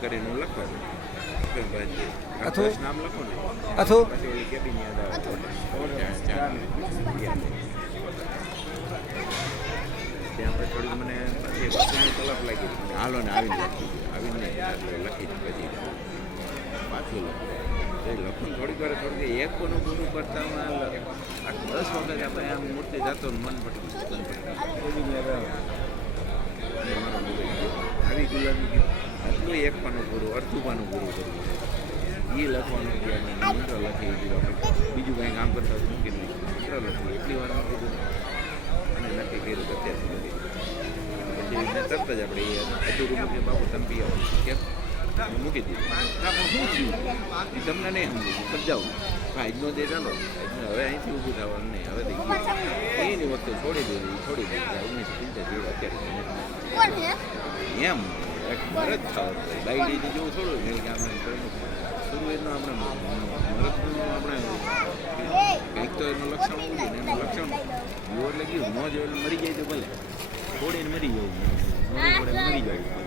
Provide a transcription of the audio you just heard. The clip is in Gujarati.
કરીને લખવાનું નામ લખો ને અથું પછી ઓલી કેબિન યાદ આવે ત્યાં પછી મને પછી કલાક લાગી હાલો ને આવીને આવીને લખી પછી પાછું લખું થોડીક વાર થોડીક એક કોનું પૂરું કરતા 10 વખત આપણે આમ મૂર્તિ જતો મન પટકી આવી ગુલાબી આટલું એક પાનું પૂરું અડધું પાનું પૂરું કરવું એ લખવાનું કે અમે મંત્ર લખી દીધું આપણે બીજું કંઈ કામ કરતા મૂકી નહીં મંત્ર લખી એટલી વારમાં કીધું અને નક્કી કર્યું કે અત્યારે પછી તરત જ આપણે અધૂરું મૂકી બાપુ તમે પી આવો કેમ મૂકી દીધું શું થયું એ તમને નહીં સમજી સમજાવું આજનો દે ચાલો હવે અહીંથી ઊભું થવાનું નહીં હવે થઈ ગયું એની વખતે છોડી દીધી 1975 અત્યારે એમ એક મરદ થવા ડાયરીની જેવું થોડું નહીં કે આપણે થોડું એનું આપણે મરદનું આપણે કંઈક તો એનું લક્ષણ હોવું જોઈએ એનું લક્ષણ એવું એટલે ગયું ન જો મરી જાય તો ભલે છોડીને મરી જવું મરી જાય